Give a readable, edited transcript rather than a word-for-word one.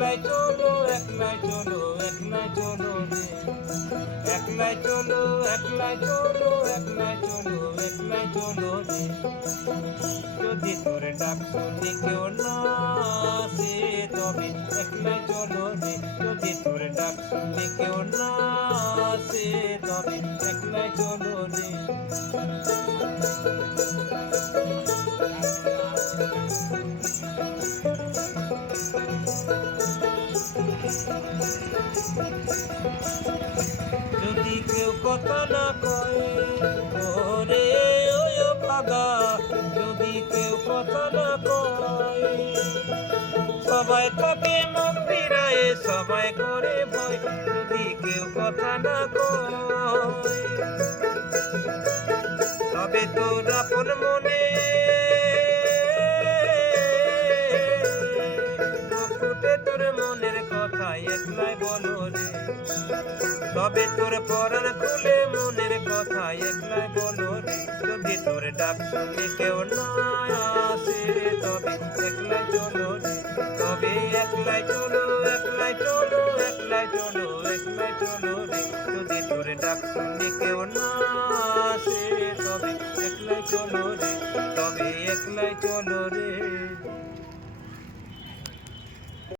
একলাই চলো একলাই চলো একলাই চলো রে, একলাই চলো একলাই চলো একলাই চলো একলাই চলো রে। যদি তোর ডাক শুনি কেউ না আসে তবে একলাই চলো রে, যদি তোর ডাক শুনি কেউ না আসে তবে একলাই চলো রে। যদি কেউ কথা না কয় ওরে ওই ভাগা, যদি কেউ কথা না কয় সবাই তোকে মুখ ফিরায় সবাই করে ভয়, যদি কেউ কথা না কয় তবে তোর আপন মনে ফুটে তোর মনের কথা একলাই বলো রে, তবে তোর পরাণ খুলে মনের কথা একলাই বলো রে। যদি তোর ডাক শুনে কেউ না আসে তবে একলাই চলো রে, তবে একলাই চলো একলাই চলো একলাই চলো একলাই চলো রে। যদি তোর ডাক শুনে কেউ না আসে তবে একলাই চলো রে, তবে একলাই চলো রে।